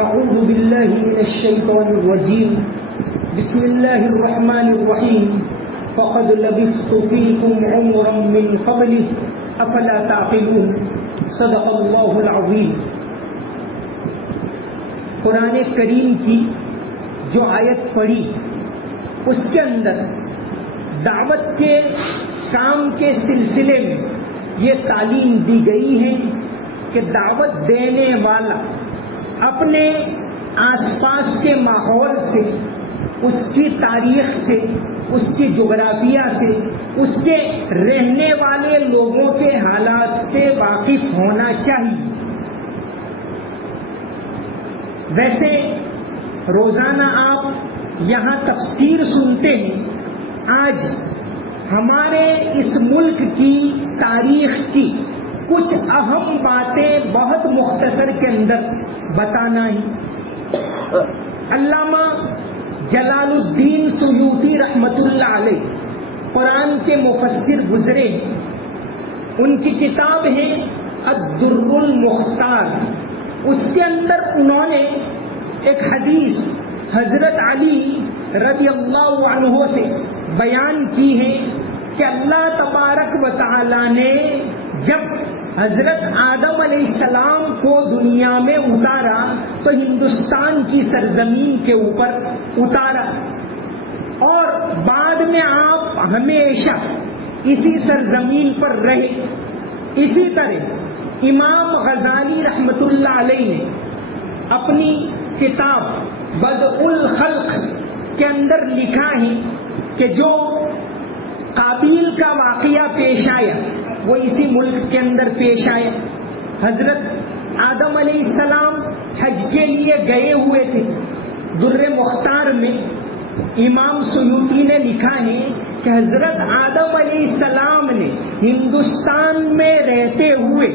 أعوذ بالله من الشيطان الرجيم بسم الله الرحمن الرحيم فقد لبثت فيكم عمرا من قبله أفلا تعقلون صدق اللہ العظیم۔ قرآن کریم کی جو آیت پڑھی اس کے اندر دعوت کے کام کے سلسلے میں یہ تعلیم دی گئی ہے کہ دعوت دینے والا اپنے آس پاس کے ماحول سے، اس کی تاریخ سے، اس کی جغرافیہ سے، اس کے رہنے والے لوگوں کے حالات سے واقف ہونا چاہیے۔ ویسے روزانہ آپ یہاں تفسیر سنتے ہیں، آج ہمارے اس ملک کی تاریخ کی کچھ اہم باتیں بہت مختصر کے اندر بتانا ہے۔ علامہ جلال الدین سیوطی رحمۃ اللہ علیہ قرآن کے مفسر گزرے، ان کی کتاب ہے الدر المختار، اس کے اندر انہوں نے ایک حدیث حضرت علی رضی اللہ عنہ سے بیان کی ہے کہ اللہ تبارک و تعالی نے جب حضرت آدم علیہ السلام کو دنیا میں اتارا تو ہندوستان کی سرزمین کے اوپر اتارا، اور بعد میں آپ ہمیشہ اسی سرزمین پر رہے۔ اسی طرح امام غزالی رحمۃ اللہ علیہ نے اپنی کتاب بدء الخلق کے اندر لکھا ہے کہ جو قابیل کا واقعہ پیش آیا وہ اسی ملک کے اندر پیش آیا۔ حضرت آدم علیہ السلام حج کے لیے گئے ہوئے تھے۔ در مختار میں امام سیوطی نے لکھا ہے کہ حضرت آدم علیہ السلام نے ہندوستان میں رہتے ہوئے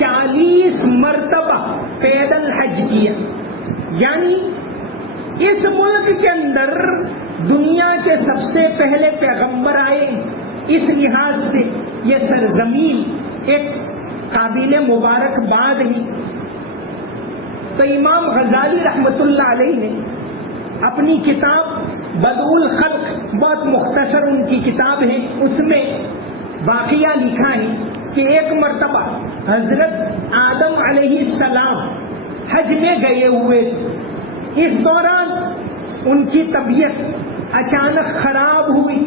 40 مرتبہ پیدل حج کیا، یعنی اس ملک کے اندر دنیا کے سب سے پہلے پیغمبر آئے۔ اس لحاظ سے یہ سرزمین ایک قابل مبارکباد ہے۔ تو امام غزالی رحمۃ اللہ علیہ نے اپنی کتاب بدء الخلق، بہت مختصر ان کی کتاب ہے، اس میں واقعہ لکھا ہے کہ ایک مرتبہ حضرت آدم علیہ السلام حج میں گئے ہوئے، اس دوران ان کی طبیعت اچانک خراب ہوئی،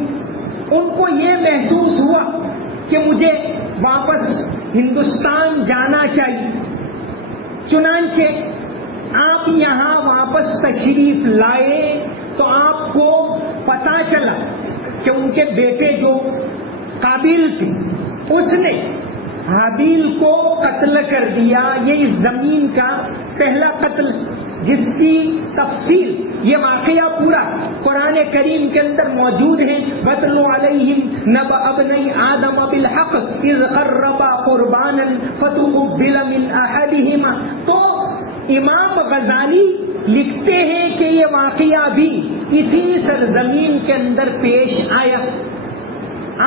ان کو یہ محسوس ہوا کہ مجھے واپس ہندوستان جانا چاہیے۔ چنانچہ آپ یہاں واپس تشریف لائے تو آپ کو پتا چلا کہ ان کے بیٹے جو قابیل تھے اس نے حابیل کو قتل کر دیا۔ یہ اس زمین کا پہلا قتل، جس کی تفصیل یہ واقعہ پورا قرآن کریم کے اندر موجود ہے۔ وَاتْلُ عَلَيْهِمْ نَبَأَ ابْنَيْ آدَمَ بِالْحَقِّ إِذْ قَرَّبَا قُرْبَانًا فَتُقُبِّلَ مِنْ أَحَدِهِمَا۔ تو امام غزالی لکھتے ہیں کہ یہ واقعہ بھی اسی سرزمین کے اندر پیش آیا۔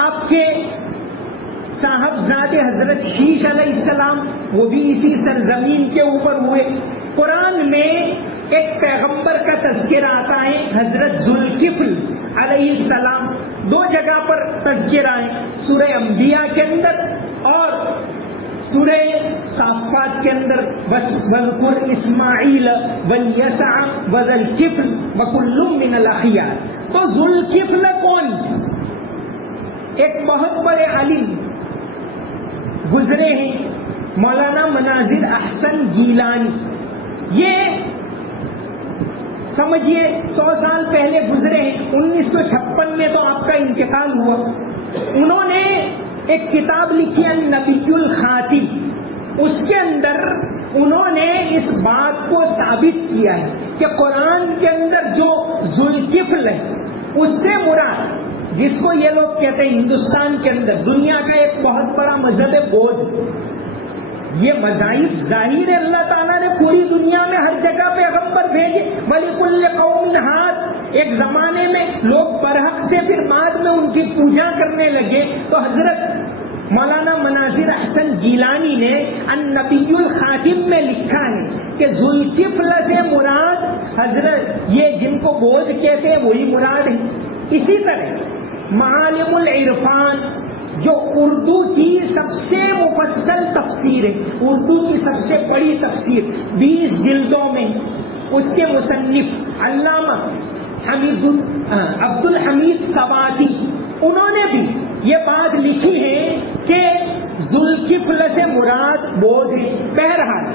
آپ کے صاحبزادے حضرت شیش علیہ السلام وہ بھی اسی سرزمین کے اوپر ہوئے۔ قرآن میں ایک پیغمبر کا تذکرہ آتا ہے حضرت ذوالکفل علیہ السلام، 2 جگہ پر تذکرہ ہے، سورہ انبیاء کے اندر اور سورہ صافات کے اندر۔ وَاذْكُرْ إِسْمَاعِيلَ وَالْيَسَعَ وَذَا الْكِفْلِ وَكُلٌّ مِّنَ الْأَخْيَارِ۔ تو ذوالکفل کون؟ ایک بہت بڑے عالم گزرے ہیں، مولانا مناظر احسن گیلانی۔ یہ سمجھیے 100 سال پہلے گزرے ہیں، 1956 میں تو آپ کا انتقال ہوا۔ انہوں نے ایک کتاب لکھی النبی الخاتم، اس کے اندر انہوں نے اس بات کو ثابت کیا ہے کہ قرآن کے اندر جو ذوالکفل ہے اس سے مراد، جس کو یہ لوگ کہتے ہیں ہندوستان کے اندر دنیا کا ایک بہت بڑا مذہب بودھ، یہ مذاہب ظاہر ہے اللہ تعالیٰ نے پوری دنیا میں ہر جگہ پیغمبر بھیجے۔ وَلِكُلِّ قَوْمٍ هَادٍ، ایک زمانے میں لوگ برحق سے پھر بعد میں ان کی پوجا کرنے لگے، تو حضرت مولانا مناظر احسن گیلانی نے النبی الخاتم میں لکھا ہے کہ ذوالکفل سے مراد حضرت یہ جن کو بوجھ کہتے ہیں وہی مراد ہے. اسی طرح معالم العرفان جو اردو کی سب سے مفصل تفسیر ہے، اردو کی سب سے بڑی تفسیر 20 جلدوں میں، اس کے مصنف علامہ عبد الحمید سباتی انہوں نے بھی یہ بات لکھی ہے کہ ذوالکفل سے مراد بوجھ ہے. بہرحال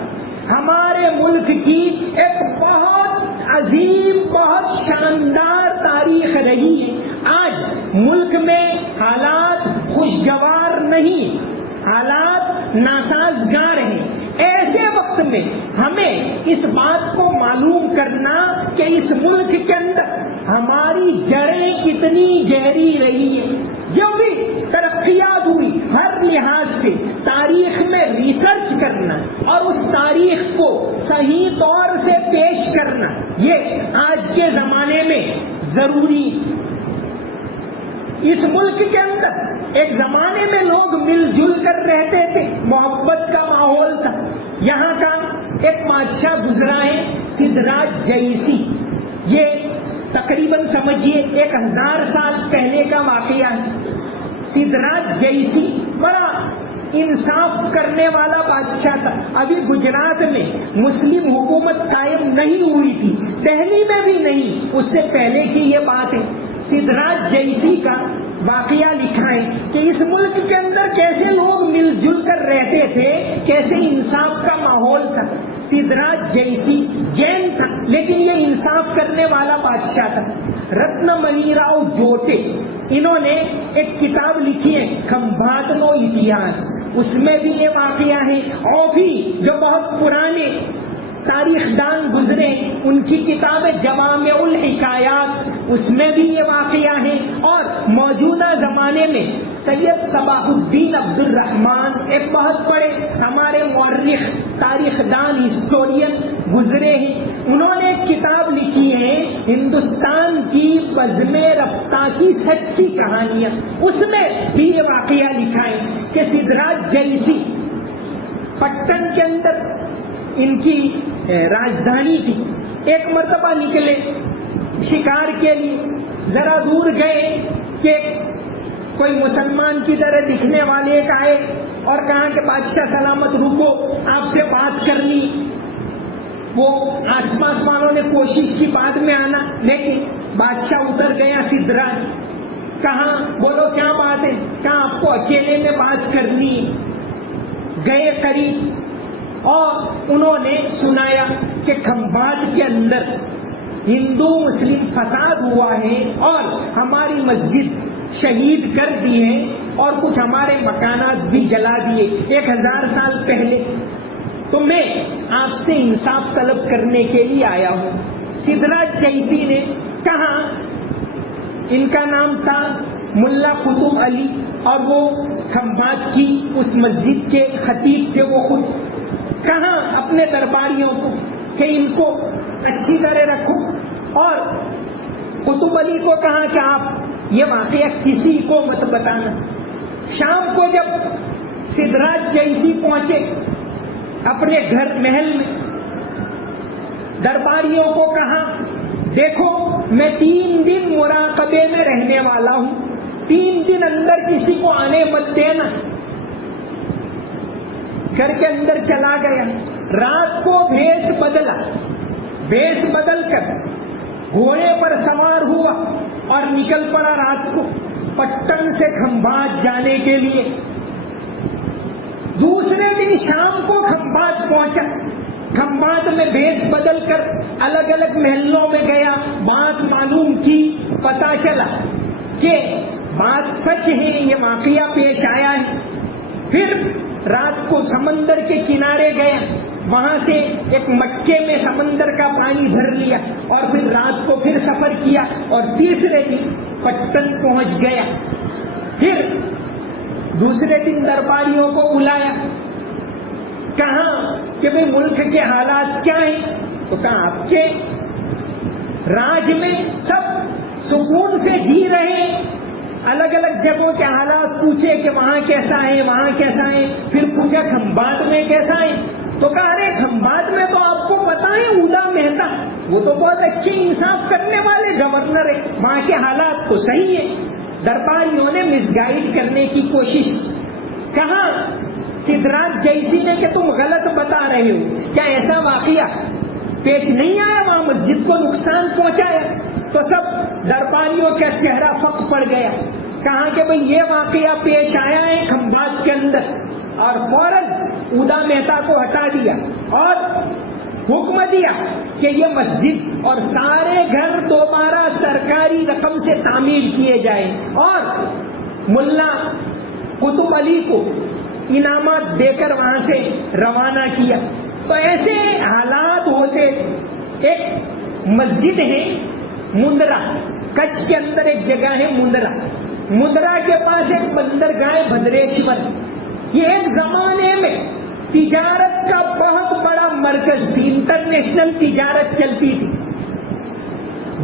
ہمارے ملک کی ایک بہت عظیم بہت شاندار تاریخ رہی ہے. آج ملک میں حالات خوشگوار نہیں، حالات ناسازگار ہیں. ایسے وقت میں ہمیں اس بات کو معلوم کرنا کہ اس ملک کے اندر ہماری جڑیں کتنی گہری رہی ہیں. جو بھی ترقیات ہوئی ہر لحاظ سے تاریخ میں ریسرچ کرنا اور اس تاریخ کو صحیح طور سے پیش کرنا یہ آج کے زمانے میں ضروری. اس ملک کے اندر ایک زمانے میں لوگ مل جل کر رہتے تھے، محبت کا ماحول تھا. یہاں کا ایک بادشاہ گزرا ہے سدھراج جیسی، یہ تقریباً سمجھیے 1000 سال پہلے کا واقعہ ہے. سدھراج جیسی بڑا انصاف کرنے والا بادشاہ تھا. ابھی گجرات میں مسلم حکومت قائم نہیں ہوئی تھی، دہلی میں بھی نہیں، اس سے پہلے کی یہ بات ہے. سدھراج جیسی کا واقعہ لکھا ہے کہ اس ملک کے اندر کیسے لوگ مل جل کر رہتے تھے، کیسے انصاف کا ماحول تھا. سدھراج جیسی جین تھا لیکن یہ انصاف کرنے والا بادشاہ تھا. رتن منی راؤ جوٹے انہوں نے ایک کتاب لکھی ہے کھمبھاتنو اتہاس، اس میں بھی یہ واقعہ ہے. اور بھی جو بہت پرانے تاریخ دان گزرے ان کی کتاب جوامع الحکایات، اس میں بھی یہ واقعہ ہے. اور موجودہ زمانے میں سید صباح الدین عبد الرحمان ایک بہت بڑے ہمارے مورخ تاریخ دان ہسٹورین گزرے ہیں، انہوں نے ایک کتاب لکھی ہے ہندوستان کی بزم رفتہ کی سچی کہانیاں. اس میں بھی یہ واقعہ لکھا ہے کہ سدھراج جیسی پٹن کے اندر ان کی راجدھانی تھی. ایک مرتبہ نکلے شکار کے لیے، ذرا دور گئے کہ کوئی مسلمان کی طرح دکھنے والے ایک آئے اور کہا کہ بادشاہ سلامت رکو، آپ سے بات کرنی. وہ آس پاس والوں نے کوشش کی بعد میں آنا، لیکن بادشاہ اتر گیا سدھراج. کہاں بولو کیا بات ہے؟ کہاں آپ کو اکیلے میں بات کرنی. گئے قریب اور انہوں نے سنایا کہ کھمبھات کے اندر ہندو مسلم فساد ہوا ہے اور ہماری مسجد شہید کر دی ہے اور کچھ ہمارے مکانات بھی جلا دیے 1000 سال پہلے. تو میں آپ سے انصاف طلب کرنے کے لیے آیا ہوں. سدھراج جیسی نے کہا، ان کا نام تھا ملا قطب علی اور وہ کھمبھات کی اس مسجد کے خطیب تھے. وہ خود کہاں اپنے درباریوں کو کہ ان کو اچھی طرح رکھو، اور قطب علی کو کہا کہ آپ یہ واقعہ کسی کو مت بتانا. شام کو جب سدھراج جیسی پہنچے اپنے گھر محل میں، درباریوں کو کہا دیکھو میں 3 دن مراقبے میں رہنے والا ہوں، 3 دن اندر کسی کو آنے مت دینا. گھر کے اندر چلا گیا. رات کو بھیس بدلا، بھیس بدل کر گھوڑے پر سوار ہوا اور نکل پڑا رات کو پٹن سے کھمبھات جانے کے لیے. دوسرے دن شام کو کھمبھات پہنچا. کھمبھات میں بھیس بدل کر الگ الگ محلوں میں گیا، بات معلوم کی، پتا چلا کہ بات سچ ہے، یہ واقعہ پیش آیا ہے. پھر رات کو سمندر کے کنارے گیا، وہاں سے ایک مٹکے میں سمندر کا پانی بھر لیا اور پھر رات کو پھر سفر کیا اور تیسرے دن پٹن پہنچ گیا. پھر دوسرے دن درباریوں کو بلایا، کہا کہ بھئی ملک کے حالات کیا ہیں؟ تو کہا آپ کے راج میں سب سکون سے جی رہے، الگ الگ جگہوں کے حالات پوچھے کہ وہاں کیسا ہے، وہاں کیسا ہے. پھر پوچھا کھمبات میں کیسا ہے، تو کہا ارے کھمبات میں تو آپ کو پتا ہے اودا مہتا وہ تو بہت اچھے انصاف کرنے والے گورنر ہے، وہاں کے حالات تو صحیح ہے. درباریوں نے مس گائیڈ کرنے کی کوشش. کہا سدھراج جیسی نے کہ تم غلط بتا رہے ہو، کیا ایسا واقعہ پیش نہیں آیا وہاں مسجد کو نقصان پہنچایا؟ تو سب درباریوں کا چہرہ فق پڑ گیا. کہا کہ بھئی یہ واقعہ پیش آیا ہے کھمبات کے اندر، اور فوراً اودا مہتا کو ہٹا دیا اور حکم دیا کہ یہ مسجد اور سارے گھر دوبارہ سرکاری رقم سے تعمیر کیے جائیں، اور ملا قطب علی کو انعامات دے کر وہاں سے روانہ کیا. تو ایسے حالات ہوتے. ایک مسجد ہے مندرا، کچھ کے اندر ایک جگہ ہے مندرا کے پاس ایک بندرگاہ بھدریشور. یہ ایک زمانے میں تجارت کا بہت بڑا مرکز تھی، انٹرنیشنل تجارت چلتی تھی.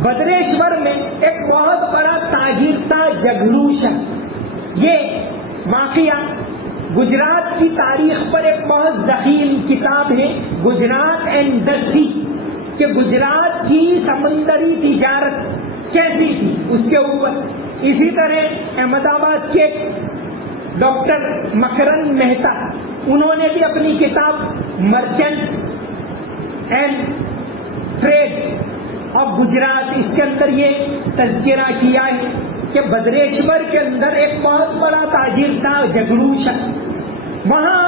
بھدریشور میں ایک بہت بڑا تاجر تھا جگلوشا. یہ واقعہ گجرات کی تاریخ پر ایک بہت ضخیم کتاب ہے، گجرات اینڈ دی سی، کہ گجرات کی سمندری تجارت کیسی تھی اس کے اوپر. اسی طرح احمد آباد کے ڈاکٹر مکرند مہتا، انہوں نے بھی اپنی کتاب merchant and trade of Gujarat, اس کے اندر یہ تذکرہ کیا ہے کہ بھدریشور کے اندر ایک بہت بڑا تاجر تھا جگلوشا. وہاں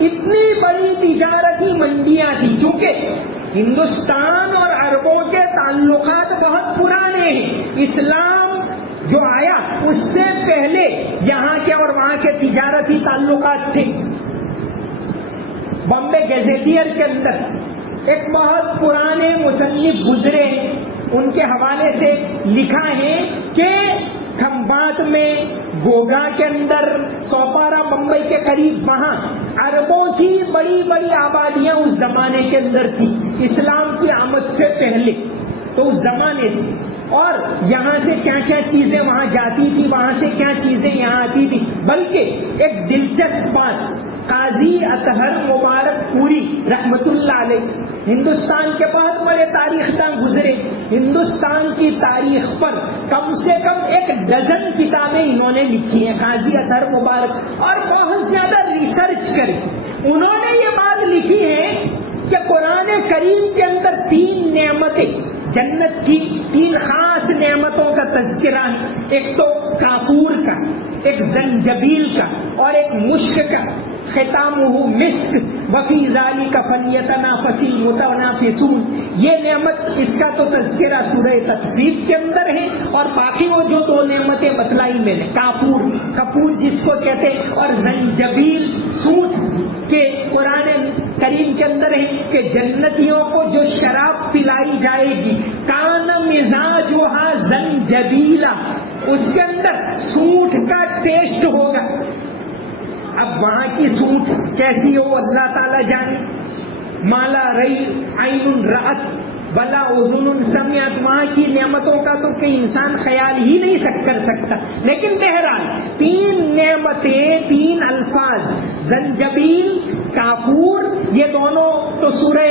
اتنی بڑی تجارتی منڈیاں تھیں، کیونکہ ہندوستان اور عربوں کے تعلقات بہت پرانے ہیں. اسلام جو آیا اس سے پہلے یہاں کے اور وہاں کے تجارتی تعلقات تھے. بامبے گیزیٹیئر کے اندر ایک بہت پرانے مصنف گزرے، ان کے حوالے سے لکھا ہے کہ کھمبات میں، گوگا کے اندر، سوپارا بمبئی کے قریب، وہاں عربوں کی بڑی بڑی آبادیاں اس زمانے کے اندر تھی، اسلام کی آمد سے پہلے. تو اس زمانے سے، اور یہاں سے کیا کیا چیزیں وہاں جاتی تھی، وہاں سے کیا چیزیں یہاں آتی تھی. بلکہ ایک دلچسپ بات، قاضی اطہر مبارک پوری رحمت اللہ علیہ ہندوستان کے بہت بڑے تاریخ داں گزرے. ہندوستان کی تاریخ پر کم سے کم 1 ڈزن کتابیں انہوں نے لکھی ہیں، قاضی اطہر مبارک، اور بہت زیادہ ریسرچ کری. انہوں نے یہ بات لکھی ہے کہ قرآن کریم کے اندر 3 نعمتیں، جنت کی 3 خاص نعمتوں کا تذکرہ ہے. ایک تو کافور کا، ایک زنجبیل کا، اور ایک مشک کا. ختامہ مسک وفی ذالک فلیتنافس المتنافسون. یہ نعمت، اس کا تو تذکرہ سورہ تطفیف کے اندر ہے، اور باقی وہ جو 2 نعمتیں بتلائی میں نے، کپور جس کو کہتے، اور زنجبیل سونٹ کے قرآن کریم کے اندر ہے کہ جنتیوں کو جو شراب پلائی جائے گی، کان مزاجھا زنجبیلا، اس کے اندر سونٹ کا ٹیسٹ ہوگا. اب وہاں کی سونٹ کیسی ہو اللہ تعالیٰ جانے. مالا رئی عین رأت بلا اذن سمعت، وہاں کی نعمتوں کا تو کوئی انسان خیال ہی نہیں کر سکتا. لیکن بہرحال 3 نعمتیں، 3 الفاظ، زنجبیل، کافور، یہ دونوں تو سورہ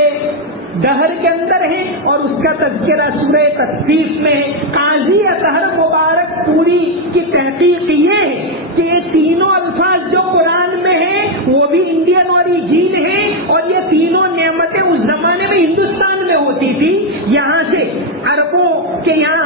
دہر کے اندر ہے، اور اس کا تذکرہ سورہ تطفیف میں ہے. قاضی اطہر مبارک پوری کی تحقیق یہ ہے کہ یہ تینوں الفاظ جو قرآن میں ہیں وہ بھی انڈین اوریجن ہیں، اور یہ تینوں نعمتیں اس زمانے میں ہندوستان میں ہوتی تھی. یہاں سے عربوں کے یہاں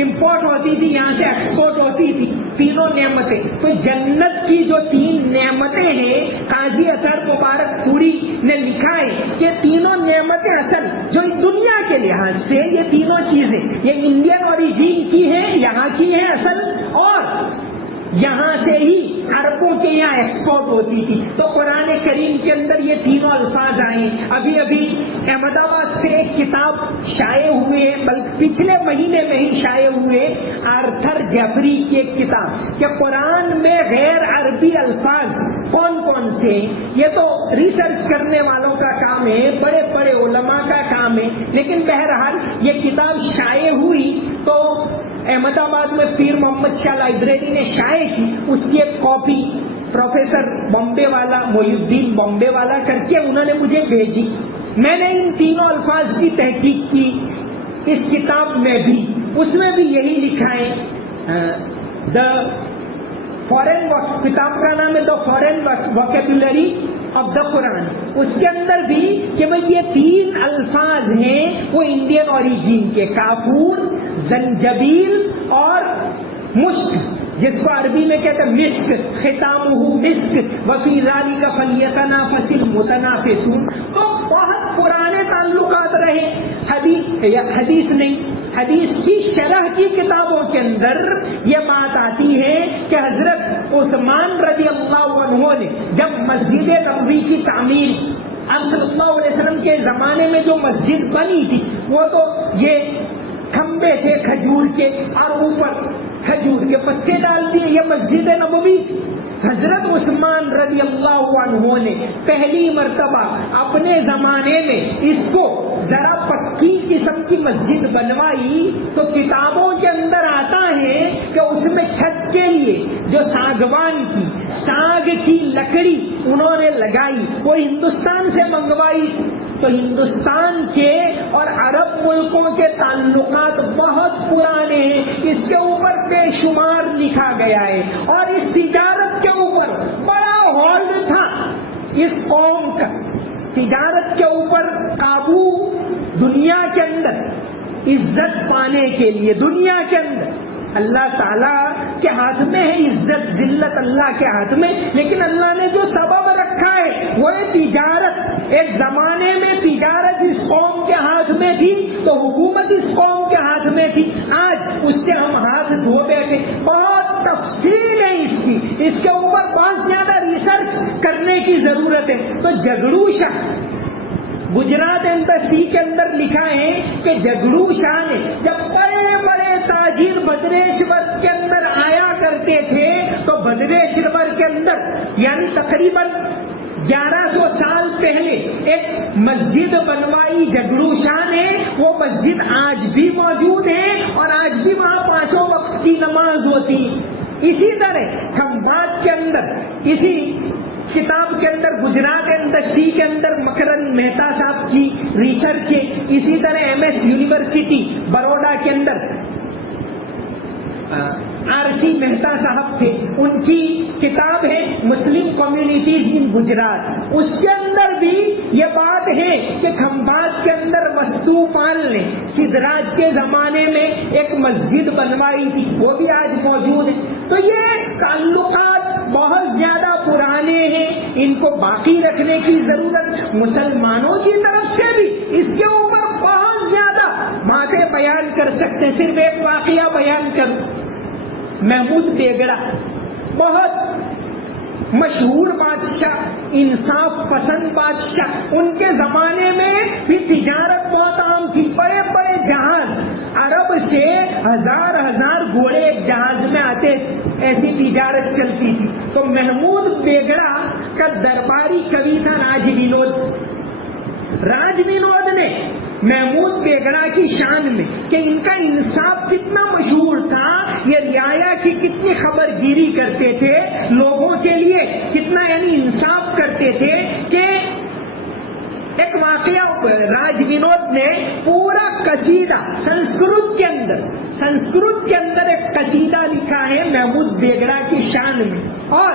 امپورٹ ہوتی تھی، یہاں سے ایکسپورٹ ہوتی تھی تینوں نعمتیں. تو جنت کی جو 3 نعمتیں ہیں، قاضی اطہر مبارک پوری نے لکھا ہے کہ تینوں نعمتیں اصل جو دنیا کے لحاظ سے یہ تینوں چیزیں یہ انڈین اوریجن کی ہیں، یہاں کی ہیں اصل، اور یہاں سے ہی عربوں کے یہاں ایکسپورٹ ہوتی تھی. تو قرآن کریم کے اندر یہ تینوں الفاظ آئے. ابھی احمد آباد سے ایک کتاب شائع ہوئے، بلکہ پچھلے مہینے میں ہی شائع ہوئے، آرتھر جیفری کی ایک کتاب کہ قرآن میں غیر عربی الفاظ کون کون سے؟ یہ تو ریسرچ کرنے والوں کا کام ہے، بڑے بڑے علماء کا کام ہے، لیکن بہرحال یہ کتاب شائع ہوئی تو احمد آباد میں پیر محمد شاہ لائبریری نے شائع کی، اس کی ایک کاپی پروفیسر بامبے والا محی الدین بامبے والا کر کے انہوں نے مجھے بھیجی. میں نے ان تینوں الفاظ کی تحقیق کی اس کتاب میں بھی، اس میں بھی یہی لکھا ہے. دا فورن، کتاب کا نام ہے دا فورن ووکیبولری آف دا قرآن. اس کے اندر بھی کہ بھئی یہ تین الفاظ ہیں وہ انڈین اوریجن کے، کافور، زنجبیل اور مشک، جس کو عربی میں کہتے ہیں مسک، ختامہ مسک وفی ذالک فلیتنافس المتنافسون. تو بہت پرانے تعلقات رہے. حدیث نہیں، حدیث کی شرح کی کتابوں کے اندر یہ بات آتی ہے کہ حضرت عثمان رضی اللہ عنہ نے جب مسجد نبوی کی تعمیر، آپ صلی اللہ علیہ وسلم کے زمانے میں جو مسجد بنی تھی وہ تو یہ کھمبے تھے کھجور کے اور اوپر کھجور کے پتے ڈال دیے، یہ مسجد نبوی. حضرت عثمان رضی اللہ عنہ نے پہلی مرتبہ اپنے زمانے میں اس کو ذرا پکی قسم کی مسجد بنوائی تو کتابوں کے اندر آتا ہے کہ اس میں چھت کے لیے جو ساگوان کی، ساگ کی لکڑی انہوں نے لگائی، وہ ہندوستان سے منگوائی. تو ہندوستان کے اور عرب ملکوں کے تعلقات بہت پرانے ہیں، اس کے اوپر بے شمار لکھا گیا ہے. اور اس تجارت کے اوپر بڑا ہولڈ تھا اس قوم کا، تجارت کے اوپر قابو دنیا کے اندر عزت پانے کے لیے. دنیا کے اندر اللہ تعالیٰ کے ہاتھ میں ہے عزت ذلت، اللہ کے ہاتھ میں، لیکن اللہ نے جو سبب رکھا ہے وہ ہے تجارت. ایک زمانے میں تجارت اس قوم کے ہاتھ میں تھی تو حکومت اس قوم کے ہاتھ میں تھی. آج اس سے ہم ہاتھ دھو بیٹھے. بہت تفصیل ہے اس کی، اس کے اوپر بہت زیادہ ریسرچ کرنے کی ضرورت ہے. تو جگڑو شاہ گجرات ایمبیسی کے اندر لکھا ہے کہ جگڑو شاہ نے جب بڑے بڑے تاجر بدریشور کے اندر آیا کرتے تھے تو بدریشور کے اندر یعنی تقریباً 1100 سال پہلے ایک مسجد بنوائی جگڑو شاہ نے. وہ مسجد آج بھی موجود ہے اور آج بھی وہاں 5 وقت کی نماز ہوتی. اسی طرح کھمبات کے اندر اسی کتاب کے اندر گجرات یونیورسٹی کے اندر مکرند مہتا صاحب کی ریسرچ ہے. اسی طرح MS یونیورسٹی بروڈا کے اندر RC مہتا صاحب تھے، ان کی کتاب ہے مسلم کمیونٹیز ان گجرات. اس کے اندر بھی یہ بات ہے کہ کھمبات کے اندر وستو پال نے سدھراج کے زمانے میں ایک مسجد بنوائی تھی، وہ بھی آج موجود ہے. تو یہ تعلقات بہت زیادہ پرانے ہیں، ان کو باقی رکھنے کی ضرورت مسلمانوں کی طرف سے بھی. اس کے اوپر بہت زیادہ باتیں بیان کر سکتے. صرف ایک واقعہ بیان کروں. محمود بیگڑا بہت مشہور بادشاہ، انصاف پسند بادشاہ. ان کے زمانے میں بھی تجارت بہت عام تھی. بڑے بڑے جہاز عرب سے ہزار گھوڑے ایک جہاز میں آتے، ایسی تجارت چلتی تھی. تو محمود بیگڑا کا درباری کبھی تھا راج ونود. راج ونود نے محمود بیگڑا کی شان میں کہ ان کا انصاف کتنا مشہور تھا، یہ رعایا کی کتنی خبر گیری کرتے تھے، لوگوں کے لیے کتنا یعنی انصاف کرتے تھے، کہ ایک واقعہ راج ونود نے پورا قصیدہ سنسکرت کے اندر ایک قصیدہ لکھا ہے محمود بیگڑا کی شان میں. اور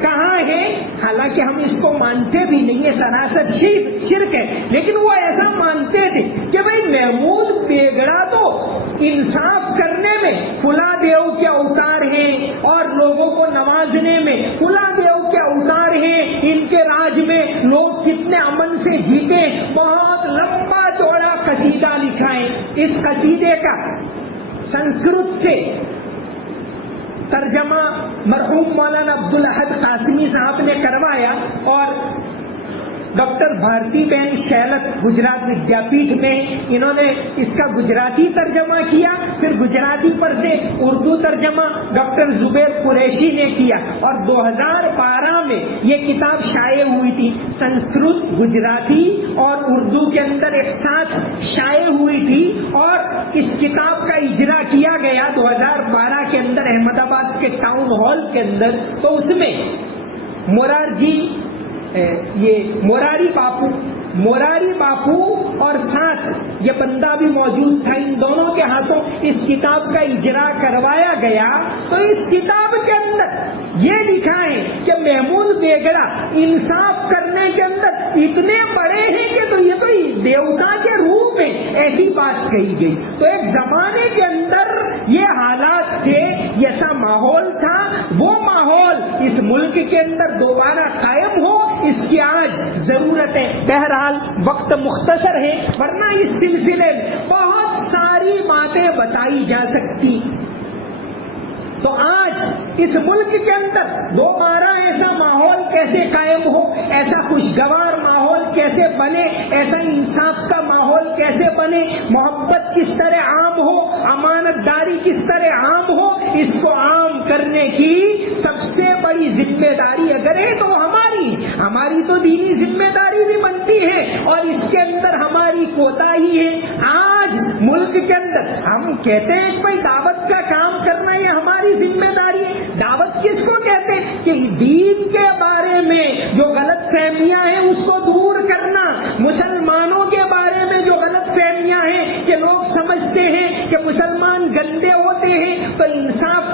کہاں ہے، حالانکہ ہم اس کو مانتے بھی نہیں ہے، سراسر شرک ہے، لیکن وہ ایسا مانتے تھے کہ بھئی محمود بیگڑا تو انصاف کرنے میں فلاں دیو کے اوتار ہیں اور لوگوں کو نوازنے میں فلاں دیو کے اوتار ہیں. ان کے راج میں لوگ کتنے امن سے جیتے. بہت لمبا چوڑا قصیدہ لکھا ہے. اس قصیدے کا سنسکرت سے ترجمہ مرحوم مولانا عبدالاحد قاسمی صاحب نے کروایا اور ڈاکٹر بھارتی بہن شیلت گجرات ودیا پیٹھ میں انہوں نے اس کا گجراتی ترجمہ کیا، پھر گجراتی پر سے اردو ترجمہ ڈاکٹر زبیر قریشی نے کیا، اور 2012 میں یہ کتاب شائع ہوئی تھی۔ سنسکرت، گجراتی اور اردو کے اندر ایک ساتھ شائع ہوئی تھی، اور اس کتاب کا اجرا کیا گیا 2012 کے اندر احمد آباد کے ٹاؤن ہال کے اندر۔ تو اس میں موراری باپو اور ساتھ یہ بندہ بھی موجود تھا، ان دونوں کے ہاتھوں اس کتاب کا اجرا کروایا گیا۔ تو اس کتاب کے اندر یہ لکھا ہے کہ محمود بیگڑا انصاف کرنے کے اندر اتنے بڑے ہیں کہ تو یہ کوئی دیوتا کے روپ میں ایسی بات کہی گئی۔ تو ایک زمانے کے اندر یہ حالات تھے، ایسا ماحول تھا، وہ ماحول اس ملک کے اندر دوبارہ قائم ہو، اس کی آج ضرورت ہے۔ بہرحال وقت مختصر ہے، ورنہ اس سلسلے میں بہت ساری باتیں بتائی جا سکتی۔ تو آج اس ملک کے اندر دوبارہ ایسا ماحول کیسے قائم ہو، ایسا خوشگوار ماحول کیسے بنے، ایسا انصاف کا ماحول کیسے بنے، محبت کس طرح عام ہو، امانت داری کس طرح عام ہو، اس کو عام کرنے کی سب سے بڑی ذمہ داری اگر ہے تو ہماری تو دینی ذمہ داری بھی بنتی ہے، اور اس کے اندر ہماری کوتاہی ہے۔ آج ملک کے اندر ہم کہتے ہیں کہ بھائی دعوت کا کام کرنا یہ ہماری ذمہ داری ہے۔ دعوت کس کو کہتے ہیں؟ کہ دین کے بارے میں جو غلط فہمیاں ہیں اس کو دور کرنا، مسلمانوں کے بارے میں جو غلط فہمیاں ہیں کہ لوگ سمجھتے ہیں کہ مسلمان گندے ہوتے ہیں، تو انصاف،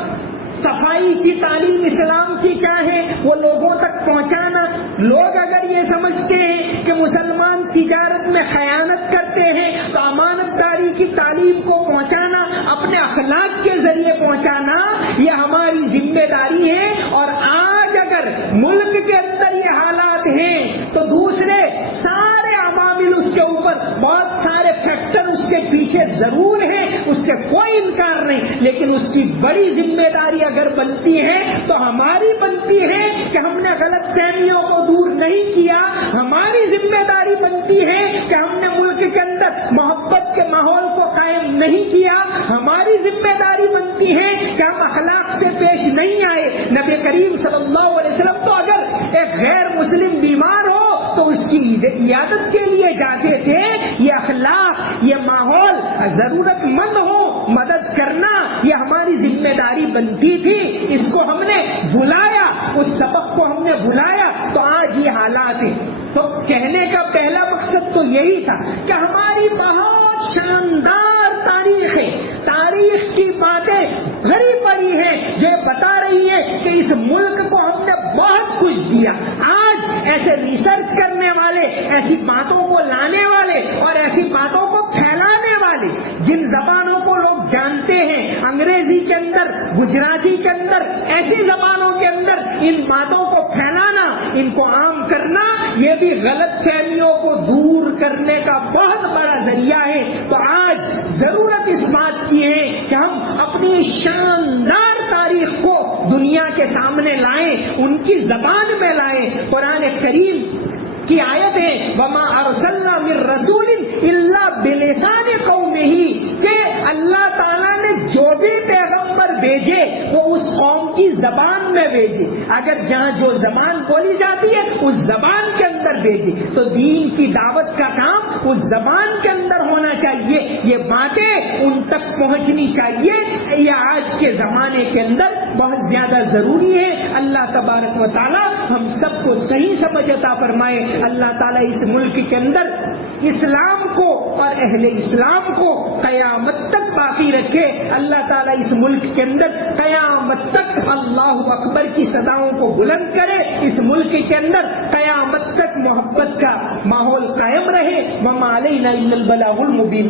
صفائی کی تعلیم اسلام کی کیا ہے وہ لوگوں تک پہنچانا۔ لوگ اگر یہ سمجھتے ہیں کہ مسلمان تجارت میں خیانت کرتے ہیں تو امانت داری کی تعلیم کو پہنچانا، اپنے اخلاق کے ذریعے پہنچانا، یہ ہماری ذمہ داری ہے۔ اور آج اگر ملک کے اندر یہ حالات ہیں تو دوسرے سارے عوامل اس کے اوپر، بہت سارے فیکٹر اس کے پیچھے ضرور ہیں، اس سے کوئی انکار نہیں، لیکن اس کی بڑی ذمہ داری اگر بنتی ہے تو ہماری بنتی ہے کہ ہم نے غلط فہمیوں کو دور نہیں کیا۔ ہماری ذمہ داری بنتی ہے کہ ہم نے ملک کے اندر محبت کے ماحول کو قائم نہیں کیا۔ ہماری ذمہ داری بنتی ہے کہ ہم اخلاق سے پیش نہیں آئے۔ نبی کریم صلی اللہ علیہ وسلم تو اگر ایک غیر مسلم بیمار ہو تو اس کی عیادت کے لیے جاتے تھے۔ یہ اخلاق، یہ ماحول، ضرورت مند ہو مدد کرنا، یہ ہماری ذمہ داری بنتی تھی۔ اس کو ہم نے بھلایا، اس سبق کو ہم نے بھلایا، تو آج یہ حالات ہیں۔ تو کہنے کا پہلا مقصد تو یہی تھا کہ ہماری بہت شاندار تاریخ ہے، تاریخ کی باتیں غری پڑی ہیں جو بتا رہی ہے کہ اس ملک کو ہم نے بہت کچھ دیا۔ آج ایسے ریسرچ کرنے والے، ایسی باتوں کو لانے والے اور ایسی باتوں کو پھیلانے والے، جن زبانوں کو لوگ جانتے ہیں، انگریزی کے اندر، گجراتی کے اندر، ایسی زبانوں کے اندر ان باتوں کو پھیلانا، ان کو عام کرنا، یہ بھی غلط فہمیوں کو دور کرنے کا بہت بڑا ذریعہ ہے۔ تو آج ضرورت اس بات کی ہے کہ ہم اپنی شاندار تاریخ کو دنیا کے سامنے لائیں، ان کی زبان میں لائیں۔ قرآن کریم کی آیت ہے وَمَا أَرْسَلْنَا مِن رَّسُولٍ إِلَّا بِلِسَانِ قَوْمِهِ، کہ اللہ تعالیٰ نے جو بھی پیغمبر بھیجے وہ اس قوم کی زبان میں بھیجے، اگر جہاں جو زبان بولی جاتی ہے اس زبان کے اندر بھیجے۔ تو دین کی دعوت کا کام اس زبان کے اندر ہونا چاہیے، یہ باتیں ان تک پہنچنی چاہیے۔ یہ آج کے زمانے کے اندر بہت زیادہ ضروری ہے۔ اللہ تبارک و تعالیٰ ہم سب کو صحیح سمجھ عطا فرمائے۔ اللہ تعالیٰ اس ملک کے اندر اسلام کو اور اہل اسلام کو قیامت تک باقی رکھے۔ اللہ تعالیٰ اس ملک کے اندر قیامت تک اللہ اکبر کی صداؤں کو بلند کرے۔ اس ملک کے اندر قیامت تک محبت کا ماحول قائم رہے۔ وما علینا الا البلاغ المبین۔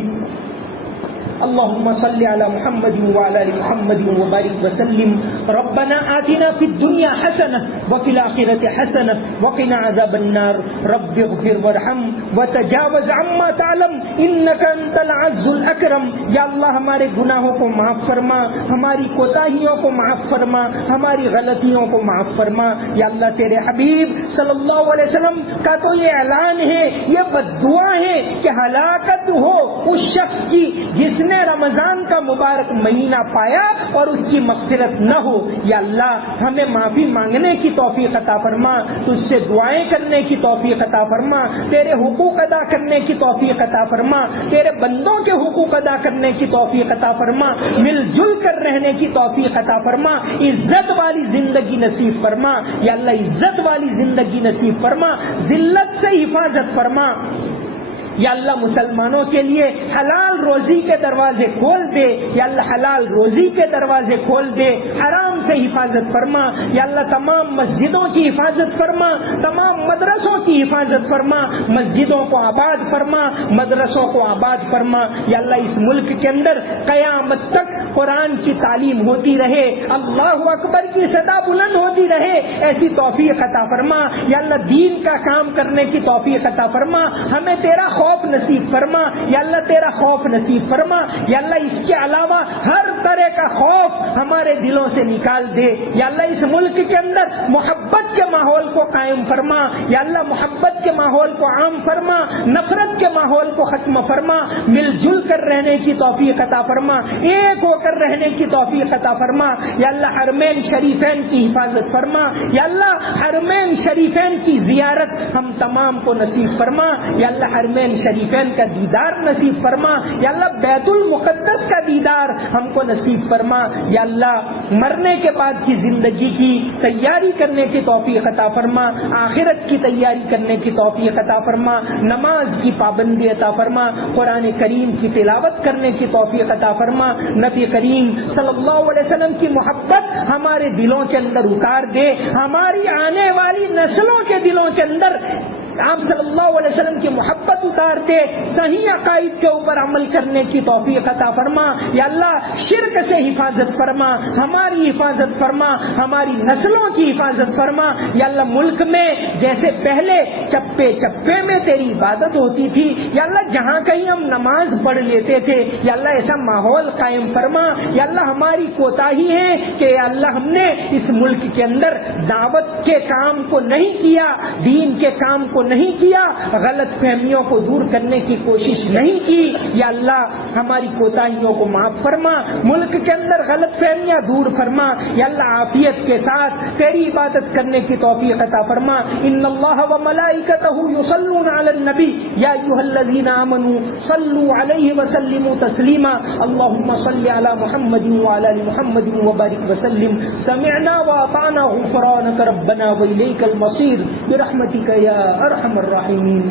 اللهم صل على محمد وعلى ال محمد وبارك وسلم ربنا آتنا في الدنيا حسنة وفي الآخرة حسنة وقنا عذاب النار رب اغفر وارحم وتجاوز عما تعلم انك انت العز الاکرم. یا اللہ ہمارے گناہوں کو معاف فرما, ہماری کوتاہیوں کو معاف فرما, ہماری غلطیوں کو معاف فرما. یا اللہ تیرے حبیب صلی اللہ علیہ وسلم کا تو یہ اعلان ہے, یہ بددعا ہے کہ ہلاکت ہو اس شخص کی جس نے رمضان کا مبارک مہینہ پایا اور اس کی مغفرت نہ ہو. یا اللہ ہمیں معافی مانگنے کی توفیق عطا فرما, تجھ سے دعائیں کرنے کی توفیق عطا فرما, تیرے حقوق ادا کرنے کی توفیق عطا فرما, تیرے بندوں کے حقوق ادا کرنے کی توفیق عطا فرما, مل جل کر رہنے کی توفیق عطا فرما, عزت والی زندگی نصیب فرما. یا اللہ عزت والی زندگی نصیب فرما, ذلت سے حفاظت فرما. یا اللہ مسلمانوں کے لیے حلال روزی کے دروازے کھول دے. یا اللہ حلال روزی کے دروازے کھول دے, حرام سے حفاظت فرما. یا اللہ تمام مسجدوں کی حفاظت فرما, تمام مدرسوں کی حفاظت فرما, مسجدوں کو آباد فرما, مدرسوں کو آباد فرما. یا اللہ اس ملک کے اندر قیامت تک قرآن کی تعلیم ہوتی رہے, اللہ اکبر کی صدا بلند ہوتی رہے, ایسی توفیق عطا فرما. یا اللہ دین کا کام کرنے کی توفیق عطا فرما, ہمیں تیرا خوف نصیب فرما. یا اللہ تیرا خوف نصیب فرما. یا اللہ اس کے علاوہ ہر طرح کا خوف ہمارے دلوں سے نکال دے. یا اللہ اس ملک کے اندر محبت کے ماحول کو قائم فرما. یا اللہ محبت کے ماحول کو عام فرما, نفرت کے ماحول کو ختم فرما, مل جل کر رہنے کی توفیق عطا فرما, ایک ہو کر رہنے کی توفیق عطا فرما. یا اللہ حرمین شریفین کی حفاظت فرما. یا اللہ حرمین شریفین کی زیارت ہم تمام کو نصیب فرما. یا اللہ حرمین شریفین کا دیدار نصیب فرما. یا اللہ بیت المقدس کا دیدار ہم کو نصیب فرما. یا اللہ مرنے کے بعد کی زندگی کی تیاری کرنے کی توفیق عطا فرما, آخرت کی تیاری کرنے کی توفیق عطا فرما, نماز کی پابندی عطا فرما, قرآن کریم کی تلاوت کرنے کی توفیق عطا فرما, نبی کریم صلی اللہ علیہ وسلم کی محبت ہمارے دلوں کے اندر اتار دے, ہماری آنے والی نسلوں کے دلوں کے اندر آپ صلی اللہ علیہ وسلم کی محبت اتار دے, صحیح عقائد کے اوپر عمل کرنے کی توفیق عطا فرما. یا اللہ شرک سے حفاظت فرما, ہماری حفاظت فرما, ہماری نسلوں کی حفاظت فرما. یا اللہ ملک میں جیسے پہلے چپے چپے میں تیری عبادت ہوتی تھی, یا اللہ جہاں کہیں ہم نماز پڑھ لیتے تھے, یا اللہ ایسا ماحول قائم فرما. یا اللہ ہماری کوتاہی ہے کہ یا اللہ ہم نے اس ملک کے اندر دعوت کے کام کو نہیں کیا, دین کے کام کو نہیں کیا, غلط فہمیوں کو دور کرنے کی کوشش نہیں کی. یا اللہ ہماری کوتاہیوں کو معاف فرما, ملک کے اندر غلط فہمیاں دور فرما. یا اللہ عافیت کے ساتھ تیری عبادت کرنے کی توفیق عطا فرما. ان اللہ وملائکتہ یصلون علی النبی یا ایھا الذین آمنوا صلوا علیہ وسلموا تسلیما. اللهم صل علی محمد وعلی ال محمد وبارک وسلم. سمعنا واطعنا غفرانک ربنا والیک المصیر برحمتک یا ارحم الراحمین.